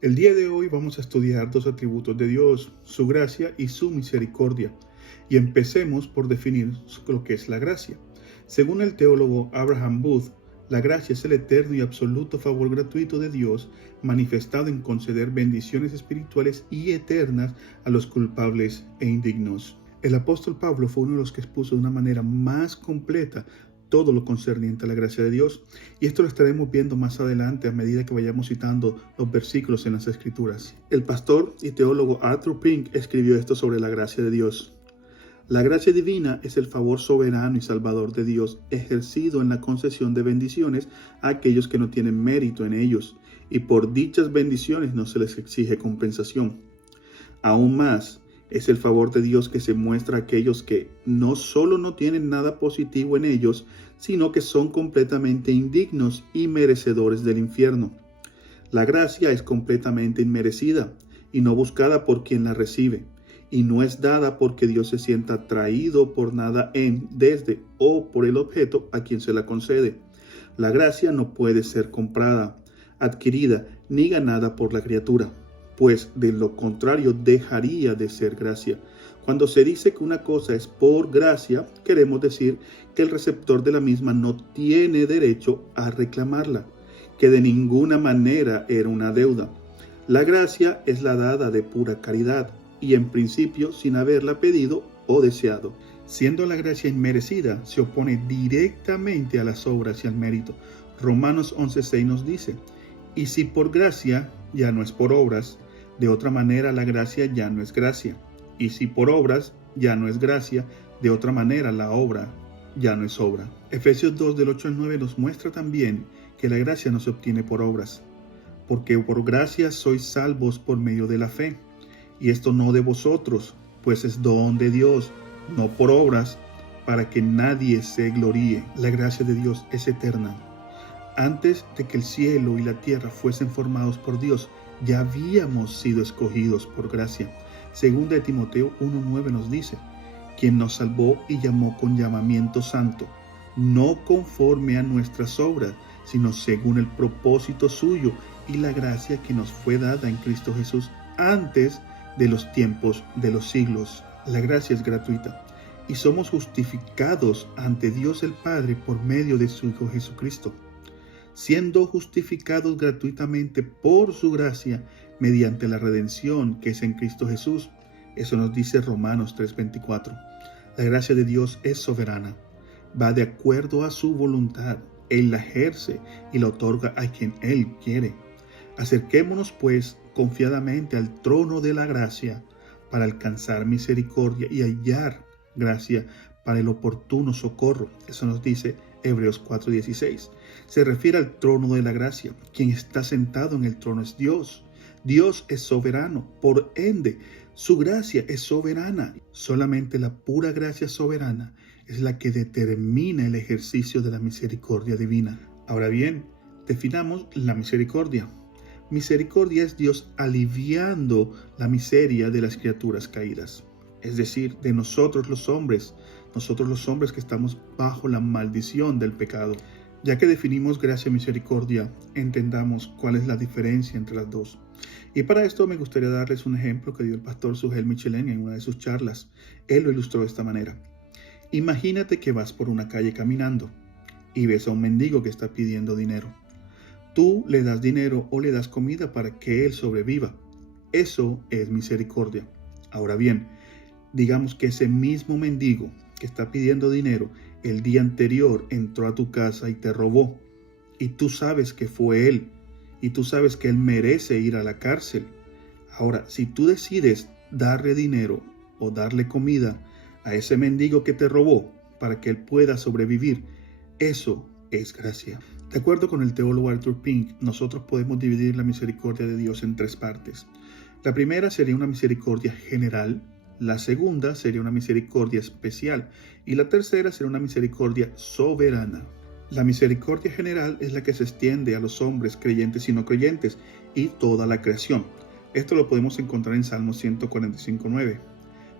El día de hoy vamos a estudiar dos atributos de Dios, su gracia y su misericordia. Y empecemos por definir lo que es la gracia. Según el teólogo Abraham Booth, la gracia es el eterno y absoluto favor gratuito de Dios manifestado en conceder bendiciones espirituales y eternas a los culpables e indignos. El apóstol Pablo fue uno de los que expuso de una manera más completa todo lo concerniente a la gracia de Dios, y esto lo estaremos viendo más adelante a medida que vayamos citando los versículos en las Escrituras. El pastor y teólogo Arthur Pink escribió esto sobre la gracia de Dios. La gracia divina es el favor soberano y salvador de Dios ejercido en la concesión de bendiciones a aquellos que no tienen mérito en ellos, y por dichas bendiciones no se les exige compensación. Aún más, es el favor de Dios que se muestra a aquellos que no solo no tienen nada positivo en ellos, sino que son completamente indignos y merecedores del infierno. La gracia es completamente inmerecida y no buscada por quien la recibe, y no es dada porque Dios se sienta atraído por nada desde o por el objeto a quien se la concede. La gracia no puede ser comprada, adquirida ni ganada por la criatura, pues de lo contrario dejaría de ser gracia. Cuando se dice que una cosa es por gracia, queremos decir que el receptor de la misma no tiene derecho a reclamarla, que de ninguna manera era una deuda. La gracia es la dada de pura caridad y en principio sin haberla pedido o deseado. Siendo la gracia inmerecida, se opone directamente a las obras y al mérito. Romanos 11:6 nos dice: y si por gracia, ya no es por obras. De otra manera, la gracia ya no es gracia. Y si por obras, ya no es gracia. De otra manera, la obra ya no es obra. Efesios 2, del 8 al 9 nos muestra también que la gracia no se obtiene por obras. Porque por gracia sois salvos por medio de la fe. Y esto no de vosotros, pues es don de Dios, no por obras, para que nadie se gloríe. La gracia de Dios es eterna. Antes de que el cielo y la tierra fuesen formados por Dios, ya habíamos sido escogidos por gracia. Según de Timoteo 1:9 nos dice: quien nos salvó y llamó con llamamiento santo, no conforme a nuestras obras, sino según el propósito suyo y la gracia que nos fue dada en Cristo Jesús antes de los tiempos de los siglos. La gracia es gratuita y somos justificados ante Dios el Padre por medio de su Hijo Jesucristo, siendo justificados gratuitamente por su gracia mediante la redención que es en Cristo Jesús. Eso nos dice Romanos 3:24. La gracia de Dios es soberana, va de acuerdo a su voluntad. Él la ejerce y la otorga a quien Él quiere. Acerquémonos pues confiadamente al trono de la gracia para alcanzar misericordia y hallar gracia para el oportuno socorro. Eso nos dice Hebreos 4:16. Se refiere al trono de la gracia. Quien está sentado en el trono es Dios. Dios es soberano, por ende, su gracia es soberana. Solamente la pura gracia soberana es la que determina el ejercicio de la misericordia divina. Ahora bien, definamos la misericordia. Misericordia es Dios aliviando la miseria de las criaturas caídas, es decir, de nosotros los hombres que estamos bajo la maldición del pecado. Ya que definimos gracia y misericordia, entendamos cuál es la diferencia entre las dos. Y para esto me gustaría darles un ejemplo que dio el pastor Sugel Michelén en una de sus charlas. Él lo ilustró de esta manera. Imagínate que vas por una calle caminando y ves a un mendigo que está pidiendo dinero. Tú le das dinero o le das comida para que él sobreviva. Eso es misericordia. Ahora bien, digamos que ese mismo mendigo que está pidiendo dinero el día anterior entró a tu casa y te robó, y tú sabes que fue él, y tú sabes que él merece ir a la cárcel. Ahora, si tú decides darle dinero o darle comida a ese mendigo que te robó para que él pueda sobrevivir, eso es gracia. De acuerdo con el teólogo Arthur Pink, nosotros podemos dividir la misericordia de Dios en tres partes. La primera sería una misericordia general, la segunda sería una misericordia especial y la tercera sería una misericordia soberana. La misericordia general es la que se extiende a los hombres creyentes y no creyentes y toda la creación. Esto lo podemos encontrar en Salmos 145:9.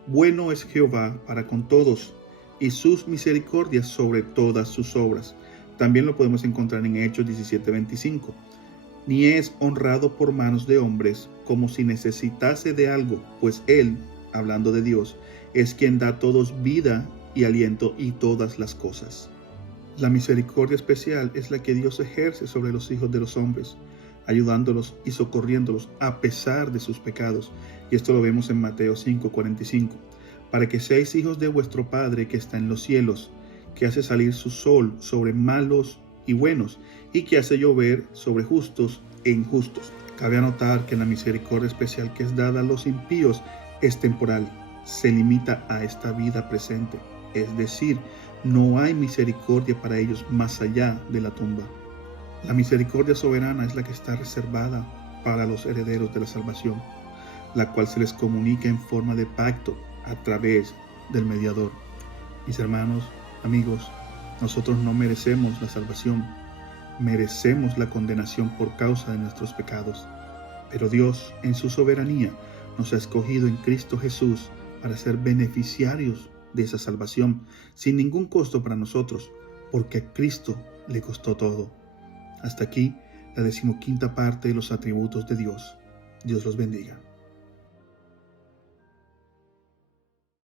Bueno es Jehová para con todos y sus misericordias sobre todas sus obras. También lo podemos encontrar en Hechos 17:25. ni es honrado por manos de hombres como si necesitase de algo, pues Él, hablando de Dios, es quien da a todos vida y aliento y todas las cosas. La misericordia especial es la que Dios ejerce sobre los hijos de los hombres, ayudándolos y socorriéndolos a pesar de sus pecados. Y esto lo vemos en Mateo 5:45. Para que seáis hijos de vuestro Padre que está en los cielos, que hace salir su sol sobre malos y buenos, y que hace llover sobre justos e injustos. Cabe anotar que la misericordia especial que es dada a los impíos es temporal, se limita a esta vida presente, es decir, no hay misericordia para ellos más allá de la tumba. La misericordia soberana es la que está reservada para los herederos de la salvación, la cual se les comunica en forma de pacto a través del mediador. Mis hermanos, amigos, nosotros no merecemos la salvación, merecemos la condenación por causa de nuestros pecados. Pero Dios, en su soberanía, nos ha escogido en Cristo Jesús para ser beneficiarios de esa salvación sin ningún costo para nosotros, porque a Cristo le costó todo. Hasta aquí la 15ª parte de los atributos de Dios. Dios los bendiga.